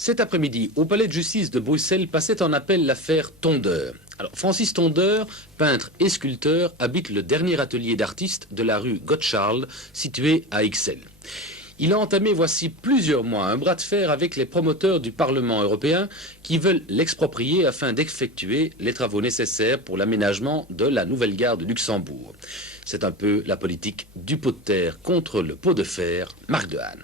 Cet après-midi, au palais de justice de Bruxelles, passait en appel l'affaire Tondeur. Alors, Francis Tondeur, peintre et sculpteur, habite le dernier atelier d'artistes de la rue Gottschaal, située à Ixelles. Il a entamé voici plusieurs mois un bras de fer avec les promoteurs du Parlement européen qui veulent l'exproprier afin d'effectuer les travaux nécessaires pour l'aménagement de la nouvelle gare de Luxembourg. C'est un peu la politique du pot de terre contre le pot de fer. Marc Dehaene.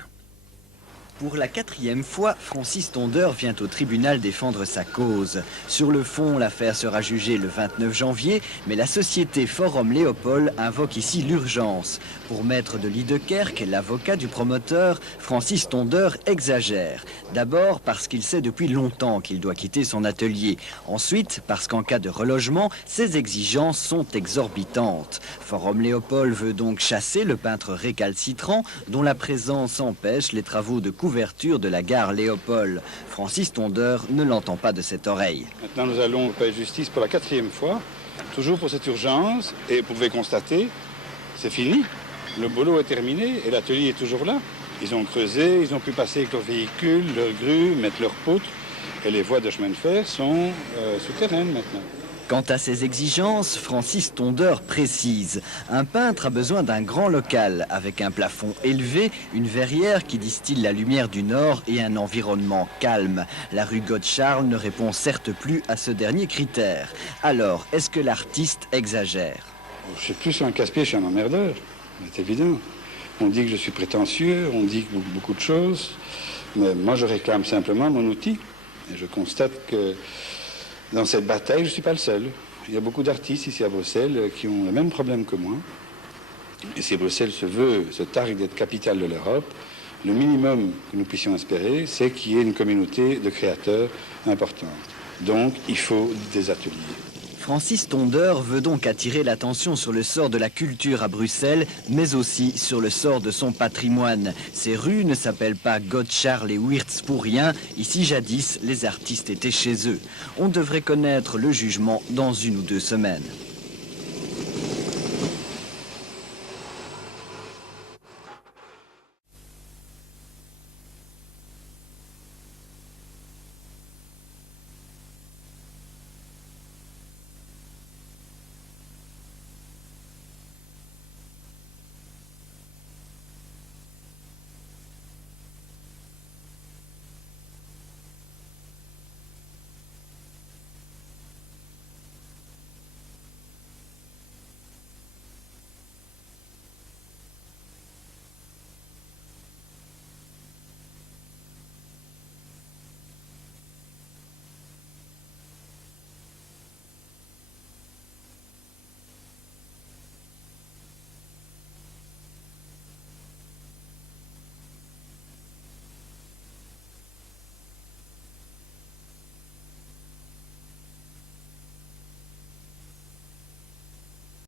Pour la 4e fois, Francis Tondeur vient au tribunal défendre sa cause. Sur le fond, l'affaire sera jugée le 29 janvier, mais la société Forum Léopold invoque ici l'urgence. Pour Maître de Liedekerk, l'avocat du promoteur, Francis Tondeur exagère. D'abord parce qu'il sait depuis longtemps qu'il doit quitter son atelier. Ensuite, parce qu'en cas de relogement, ses exigences sont exorbitantes. Forum Léopold veut donc chasser le peintre récalcitrant, dont la présence empêche les travaux de couverture de la gare Léopold. Francis Tondeur ne l'entend pas de cette oreille. Maintenant, nous allons au palais de justice pour la 4e fois, toujours pour cette urgence, et vous pouvez constater, c'est fini. Le boulot est terminé et l'atelier est toujours là. Ils ont creusé, ils ont pu passer avec leurs véhicules, leurs grues, mettre leurs poutres, et les voies de chemin de fer sont souterraines maintenant. Quant à ses exigences, Francis Tondeur précise. Un peintre a besoin d'un grand local avec un plafond élevé, une verrière qui distille la lumière du nord et un environnement calme. La rue Gottschaal ne répond certes plus à ce dernier critère. Alors, est-ce que l'artiste exagère? Je suis plus un casse-pied, je suis un emmerdeur, c'est évident. On dit que je suis prétentieux, on dit beaucoup de choses, mais moi je réclame simplement mon outil. Et je constate que dans cette bataille, je ne suis pas le seul. Il y a beaucoup d'artistes ici à Bruxelles qui ont le même problème que moi. Et si Bruxelles se targue d'être capitale de l'Europe, le minimum que nous puissions espérer, c'est qu'il y ait une communauté de créateurs importante. Donc, il faut des ateliers. Francis Tondeur veut donc attirer l'attention sur le sort de la culture à Bruxelles, mais aussi sur le sort de son patrimoine. Ces rues ne s'appellent pas Gottschaal et Wirtz pour rien. Ici, jadis, les artistes étaient chez eux. On devrait connaître le jugement dans 1 ou 2 semaines.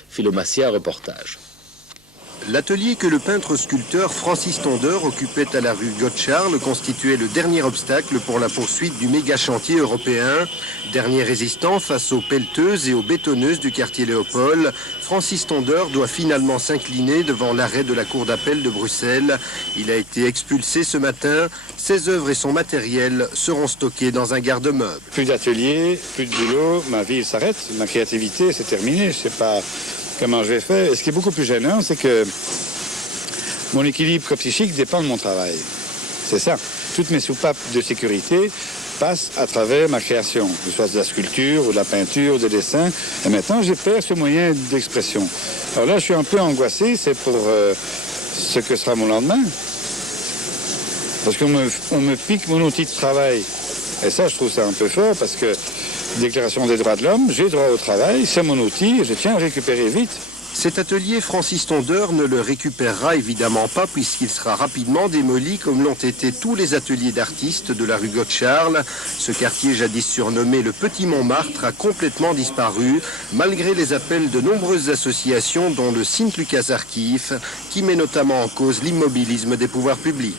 Philomacia, reportage. L'atelier que le peintre-sculpteur Francis Tondeur occupait à la rue Gottschaal constituait le dernier obstacle pour la poursuite du méga-chantier européen. Dernier résistant face aux pelleteuses et aux bétonneuses du quartier Léopold, Francis Tondeur doit finalement s'incliner devant l'arrêt de la cour d'appel de Bruxelles. Il a été expulsé ce matin. Ses œuvres et son matériel seront stockés dans un garde-meuble. Plus d'atelier, plus de boulot, ma vie s'arrête, ma créativité c'est terminé, je ne sais pas comment je vais faire. Et ce qui est beaucoup plus gênant, c'est que mon équilibre psychique dépend de mon travail. C'est ça. Toutes mes soupapes de sécurité passent à travers ma création, que ce soit de la sculpture, ou de la peinture, ou de dessin. Et maintenant, j'ai perdu ce moyen d'expression. Alors là, je suis un peu angoissé, c'est pour ce que sera mon lendemain. Parce qu'on me pique mon outil de travail. Et ça, je trouve ça un peu fort, parce que Déclaration des droits de l'homme, j'ai droit au travail, c'est mon outil et je tiens à le récupérer vite. Cet atelier, Francis Tondeur ne le récupérera évidemment pas puisqu'il sera rapidement démoli comme l'ont été tous les ateliers d'artistes de la rue Gottschaal. Ce quartier jadis surnommé le Petit Montmartre a complètement disparu malgré les appels de nombreuses associations dont le Sint-Lucas Archief qui met notamment en cause l'immobilisme des pouvoirs publics.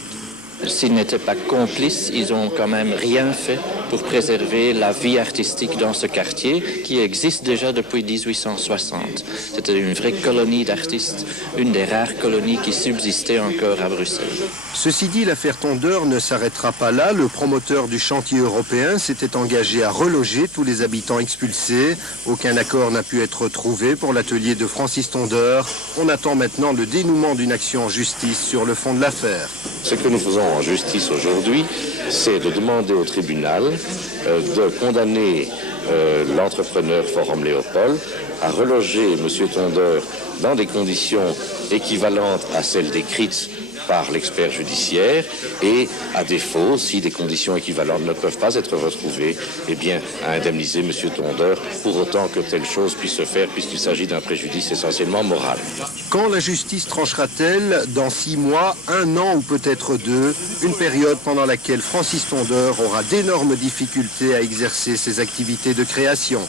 S'ils n'étaient pas complices, ils n'ont quand même rien fait pour préserver la vie artistique dans ce quartier qui existe déjà depuis 1860. C'était une vraie colonie d'artistes, une des rares colonies qui subsistait encore à Bruxelles. Ceci dit, l'affaire Tondeur ne s'arrêtera pas là. Le promoteur du chantier européen s'était engagé à reloger tous les habitants expulsés. Aucun accord n'a pu être trouvé pour l'atelier de Francis Tondeur. On attend maintenant le dénouement d'une action en justice sur le fond de l'affaire. Ce que nous faisons en justice aujourd'hui, c'est de demander au tribunal de condamner l'entrepreneur Forum Léopold à reloger M. Tondeur dans des conditions équivalentes à celles décrites par l'expert judiciaire et, à défaut, si des conditions équivalentes ne peuvent pas être retrouvées, eh bien, à indemniser M. Tondeur pour autant que telle chose puisse se faire puisqu'il s'agit d'un préjudice essentiellement moral. Quand la justice tranchera-t-elle? Dans 6 mois, 1 an ou peut-être 2, une période pendant laquelle Francis Tondeur aura d'énormes difficultés à exercer ses activités de création.